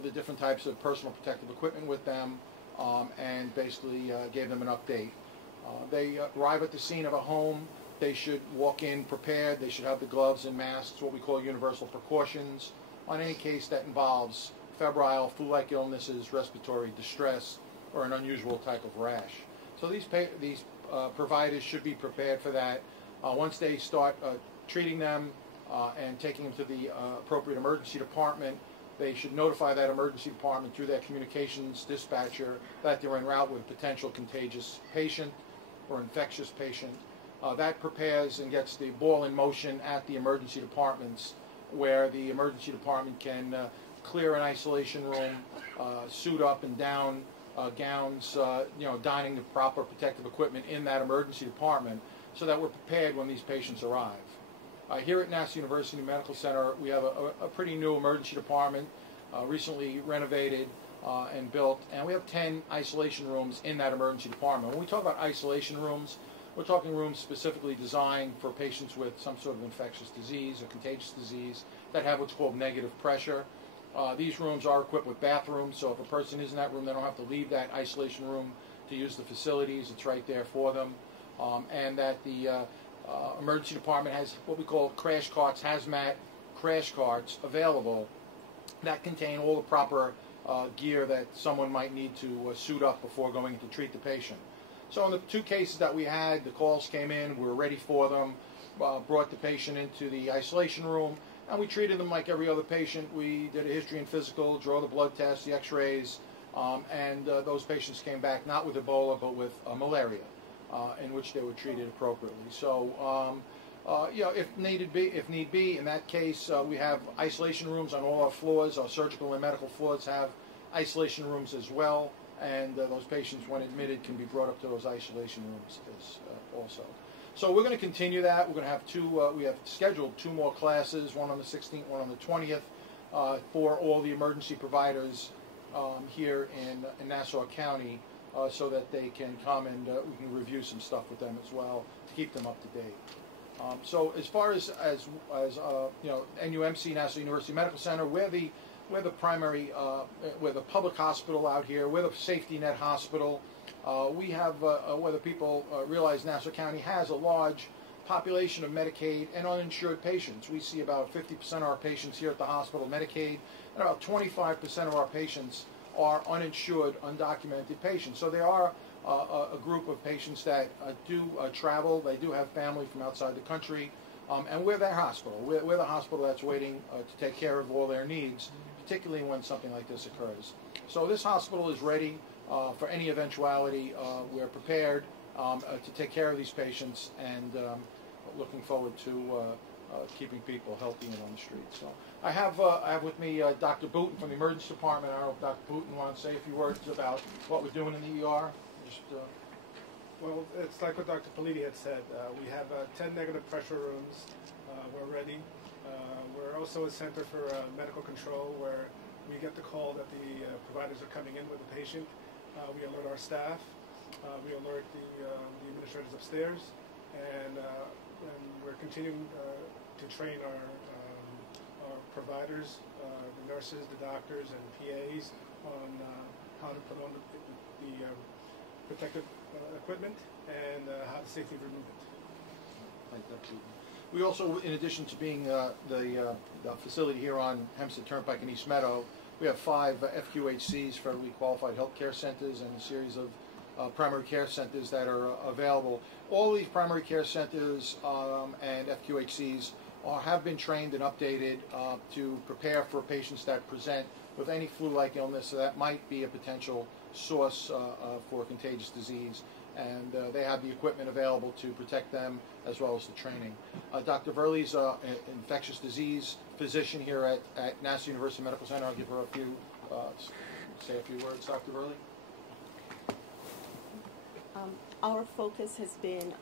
over the different types of personal protective equipment with them, and basically gave them an update. They arrive at the scene of a home. They should walk in prepared. They should have the gloves and masks, what we call universal precautions, on any case that involves febrile, flu-like illnesses, respiratory distress, or an unusual type of rash. So these providers should be prepared for that. Once they start treating them and taking them to the appropriate emergency department, they should notify that emergency department through their communications dispatcher that they're en route with a potential contagious patient or infectious patient. That prepares and gets the ball in motion at the emergency departments, where the emergency department can clear an isolation room, suit up and down gowns, donning the proper protective equipment in that emergency department, so that we're prepared when these patients arrive. Here at Nassau University Medical Center, we have a pretty new emergency department, recently renovated and built, and we have 10 isolation rooms in that emergency department. When we talk about isolation rooms, we're talking rooms specifically designed for patients with some sort of infectious disease or contagious disease that have what's called negative pressure. These rooms are equipped with bathrooms, so if a person is in that room, they don't have to leave that isolation room to use the facilities. It's right there for them. And that the emergency department has what we call crash carts, hazmat crash carts available that contain all the proper gear that someone might need to suit up before going to treat the patient. So in the two cases that we had, the calls came in, we were ready for them, brought the patient into the isolation room, and we treated them like every other patient. We did a history and physical, draw the blood tests, the x-rays, and those patients came back not with Ebola but with malaria, in which they were treated appropriately. So if need be, in that case, we have isolation rooms on all our floors. Our surgical and medical floors have isolation rooms as well, and those patients, when admitted, can be brought up to those isolation rooms also. So we're going to continue that. We're going to have we have scheduled 2 more classes, one on the 16th, one on the 20th, for all the emergency providers here in Nassau County, so that they can come and we can review some stuff with them as well to keep them up to date. So as far as NUMC, Nassau University Medical Center, we're the primary, we're the public hospital out here. We're the safety net hospital. We have, whether people realize Nassau County has a large population of Medicaid and uninsured patients. We see about 50% of our patients here at the hospital Medicaid, and about 25% of our patients are uninsured, undocumented patients. So there are a group of patients that do travel. They do have family from outside the country, and we're their hospital. We're the hospital that's waiting to take care of all their needs, particularly when something like this occurs. So this hospital is ready for any eventuality. We're prepared to take care of these patients, and looking forward to keeping people healthy and on the street. So I have with me Dr. Booten from the emergency department. I don't know if Dr. Booten wants to say a few words about what we're doing in the ER. Well, it's like what Dr. Politi had said. We have 10 negative pressure rooms. We're ready. We're also a center for medical control, where we get the call that the providers are coming in with a patient. We alert our staff. We alert the administrators upstairs, and we're continuing to train our providers, the nurses, the doctors, and PAs on how to put on the protective equipment and how to safely remove it. Thank you. We also, in addition to being the facility here on Hempstead Turnpike in East Meadow, we have 5 FQHCs, federally qualified healthcare centers, and a series of primary care centers that are available. All these primary care centers and FQHCs have been trained and updated to prepare for patients that present with any flu-like illness, so that might be a potential source for contagious disease, and they have the equipment available to protect them, as well as the training. Dr. Verley's an infectious disease physician here at Nassau University Medical Center. I'll give her say a few words. Dr. Verley? Our focus has been,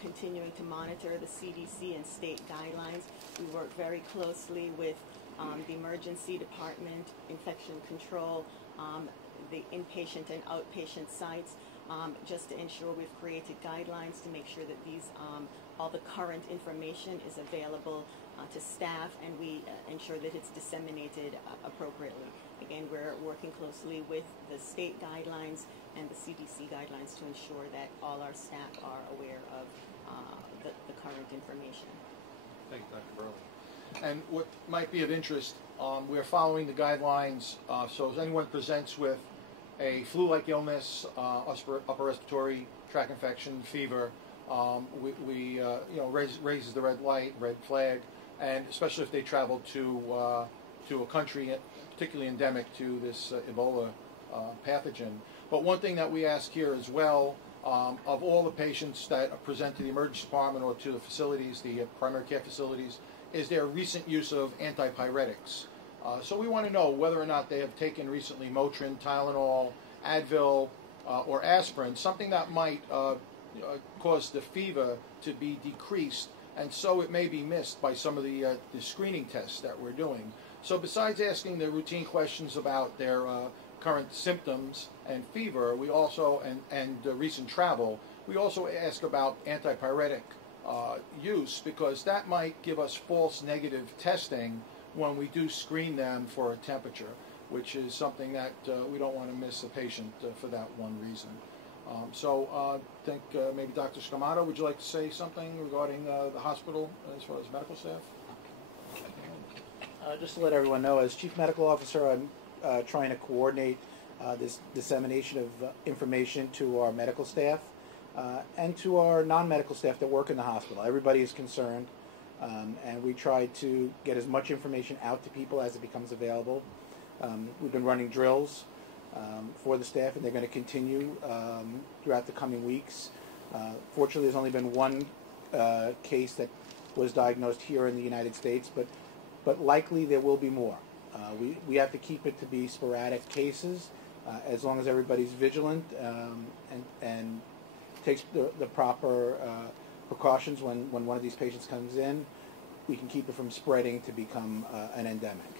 continuing to monitor the CDC and state guidelines. We work very closely with the emergency department, infection control, the inpatient and outpatient sites, just to ensure we've created guidelines to make sure that these, all the current information is available to staff, and we ensure that it's disseminated appropriately. again, we're working closely with the state guidelines and the CDC guidelines to ensure that all our staff are aware of the current information. Thank you, Dr. Burley. And what might be of interest, we're following the guidelines, so if anyone presents with a flu-like illness, upper respiratory tract infection, fever, we raises the red flag, and especially if they travel to a country particularly endemic to this Ebola pathogen. But one thing that we ask here as well, of all the patients that present to the emergency department or to the facilities, the primary care facilities, is there recent use of antipyretics. So we want to know whether or not they have taken recently Motrin, Tylenol, Advil, or aspirin, something that might cause the fever to be decreased, and so it may be missed by some of the screening tests that we're doing. So besides asking the routine questions about their current symptoms and fever, we also, and recent travel, we also ask about antipyretic use, because that might give us false negative testing when we do screen them for a temperature, which is something that we don't want to miss a patient for that one reason. So I think maybe Dr. Scamato, would you like to say something regarding the hospital as far as medical staff? Just to let everyone know, as Chief Medical Officer, I'm trying to coordinate this dissemination of information to our medical staff and to our non-medical staff that work in the hospital. Everybody is concerned, and we try to get as much information out to people as it becomes available. We've been running drills for the staff, and they're going to continue throughout the coming weeks. Fortunately, there's only been one case that was diagnosed here in the United States, but likely there will be more. We have to keep it to be sporadic cases as long as everybody's vigilant and takes the proper precautions when one of these patients comes in. We can keep it from spreading to become an endemic.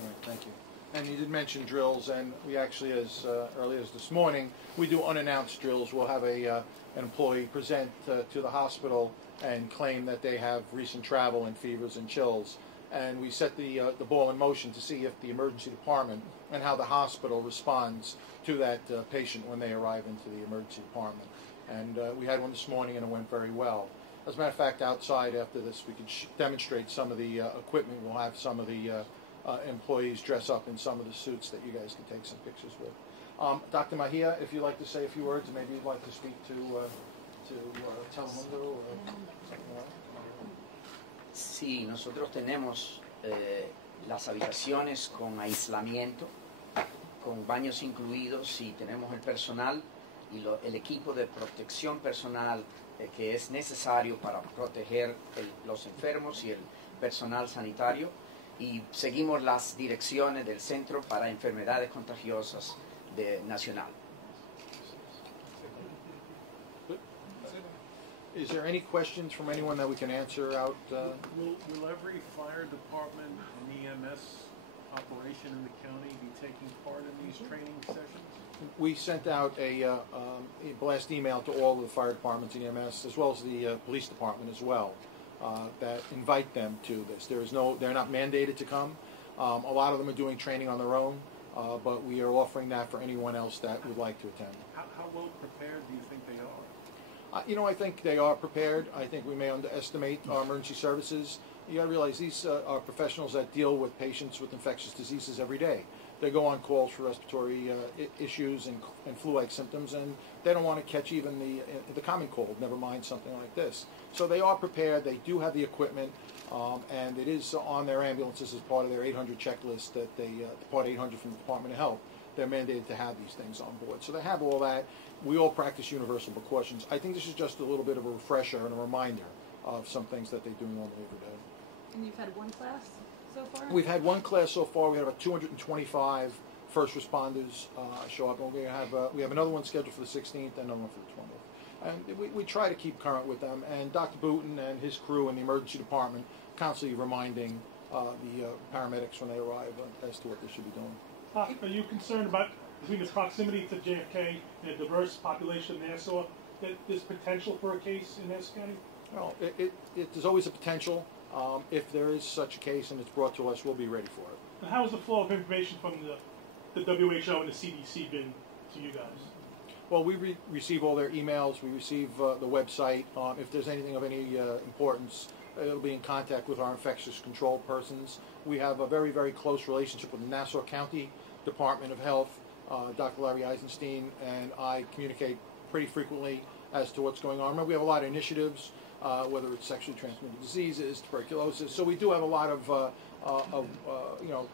All right, thank you. And you did mention drills, and we actually, as early as this morning, we do unannounced drills. We'll have an employee present to the hospital and claim that they have recent travel and fevers and chills. And we set the ball in motion to see if the emergency department and how the hospital responds to that patient when they arrive into the emergency department. And we had one this morning, and it went very well. As a matter of fact, outside after this, we could demonstrate some of the equipment. We'll have some of the employees dress up in some of the suits that you guys can take some pictures with. Dr. Mahia, if you'd like to say a few words, and maybe you'd like to speak to Telemundo or something like that. Sí, nosotros tenemos las habitaciones con aislamiento, con baños incluidos, y tenemos el personal y el equipo de protección personal que es necesario para proteger los enfermos y el personal sanitario, y seguimos las direcciones del Centro para Enfermedades Contagiosas Nacional. Is there any questions from anyone that we can answer out? Will every fire department and EMS operation in the county be taking part in these training sessions? We sent out a blast email to all of the fire departments and EMS, as well as the police department as well, that invite them to this. They're not mandated to come. A lot of them are doing training on their own, but we are offering that for anyone else that would like to attend. How well prepared do you think they are? I think they are prepared. I think we may underestimate our emergency services. You got to realize these are professionals that deal with patients with infectious diseases every day. They go on calls for respiratory issues and flu-like symptoms, and they don't want to catch even the common cold, never mind something like this. So they are prepared. They do have the equipment, and it is on their ambulances as part of their 800 checklist that Part 800 from the Department of Health. They're mandated to have these things on board. So they have all that. We all practice universal precautions. I think this is just a little bit of a refresher and a reminder of some things that they do normally every day. And you've had one class so far? We've had one class so far. We have about 225 first responders show up, and we have another one scheduled for the 16th and another one for the 20th. And we try to keep current with them. And Dr. Booten and his crew in the emergency department constantly reminding the paramedics when they arrive as to what they should be doing. Are you concerned about, between the proximity to JFK and a diverse population in Nassau, that there's potential for a case in Nassau County? Well, there's always a potential. If there is such a case and it's brought to us, we'll be ready for it. And how has the flow of information from the WHO and the CDC been to you guys? Well, we receive all their emails. We receive the website. If there's anything of any importance, it'll be in contact with our infectious control persons. We have a very, very close relationship with the Nassau County Department of Health. Dr. Larry Eisenstein and I communicate pretty frequently as to what's going on. Remember, we have a lot of initiatives, whether it's sexually transmitted diseases, tuberculosis. So we do have a lot of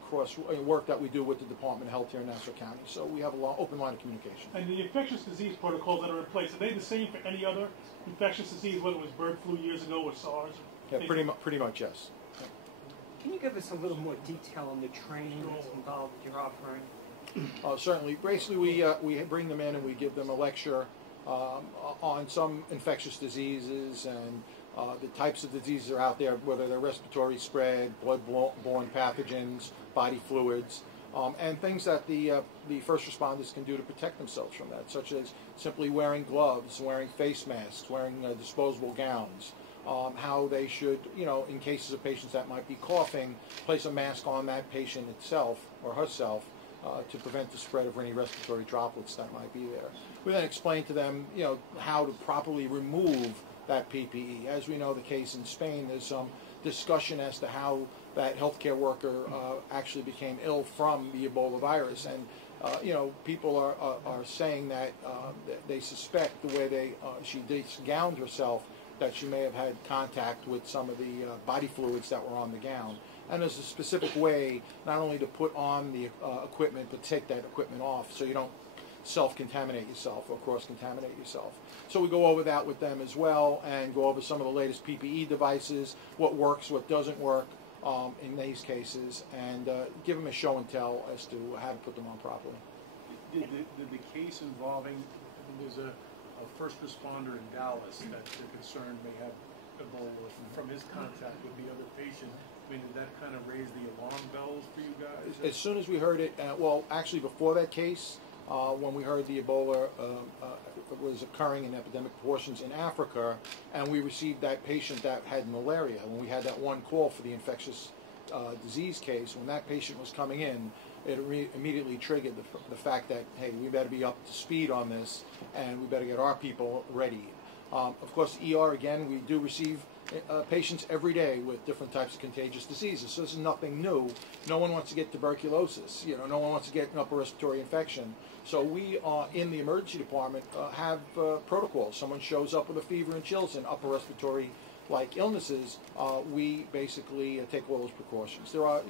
cross work that we do with the Department of Health here in Nassau County. So we have a open line of communication. And the infectious disease protocols that are in place, are they the same for any other infectious disease, whether it was bird flu years ago or SARS? Yeah, pretty much, yes. Can you give us a little more detail on the training that's involved that you're offering? Certainly. Basically, we bring them in and we give them a lecture on some infectious diseases and the types of diseases that are out there, whether they're respiratory spread, blood-borne pathogens, body fluids, and things that the first responders can do to protect themselves from that, such as simply wearing gloves, wearing face masks, wearing disposable gowns, how they should, in cases of patients that might be coughing, place a mask on that patient itself or herself to prevent the spread of any respiratory droplets that might be there. We then explain to them, how to properly remove that PPE. As we know, the case in Spain, there's some discussion as to how that healthcare worker actually became ill from the Ebola virus, and people are saying that they suspect the way she gowned herself that she may have had contact with some of the body fluids that were on the gown. And there's a specific way not only to put on the equipment, but take that equipment off so you don't self-contaminate yourself or cross-contaminate yourself. So we go over that with them as well and go over some of the latest PPE devices, what works, what doesn't work in these cases, and give them a show and tell as to how to put them on properly. Did the case involving, there's a first responder in Dallas that they're concerned may have Ebola from his contact with the other patient? I mean, did that kind of raise the alarm bells for you guys? As soon as we heard it, well, actually before that case, when we heard the Ebola was occurring in epidemic proportions in Africa, and we received that patient that had malaria, when we had that one call for the infectious disease case, when that patient was coming in, it immediately triggered the fact that, hey, we better be up to speed on this, and we better get our people ready. Of course, ER, again, we do receive patients every day with different types of contagious diseases, so this is nothing new. No one wants to get tuberculosis, no one wants to get an upper respiratory infection. So we, in the emergency department, have protocols. Someone shows up with a fever and chills and upper respiratory like illnesses, we basically take all those precautions. There are,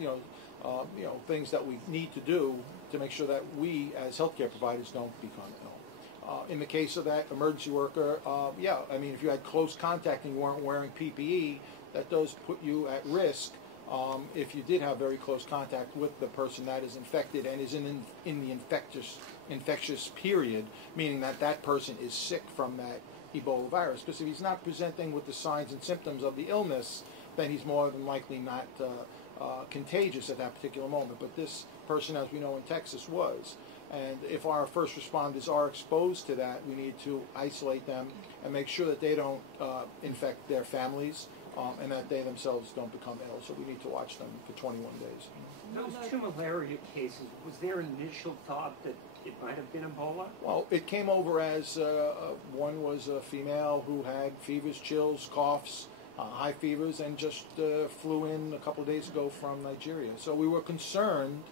things that we need to do to make sure that we, as healthcare providers, don't become ill. In the case of that emergency worker, if you had close contact and you weren't wearing PPE, that does put you at risk if you did have very close contact with the person that is infected and is in the infectious period, meaning that person is sick from that Ebola virus. Because if he's not presenting with the signs and symptoms of the illness, then he's more than likely not contagious at that particular moment. But this person, as we know in Texas, was. And if our first responders are exposed to that, we need to isolate them and make sure that they don't infect their families and that they themselves don't become ill. So we need to watch them for 21 days. Those two malaria cases, was there an initial thought that it might have been Ebola? Well, it came over as one was a female who had fevers, chills, coughs, high fevers, and just flew in a couple of days ago from Nigeria. So we were concerned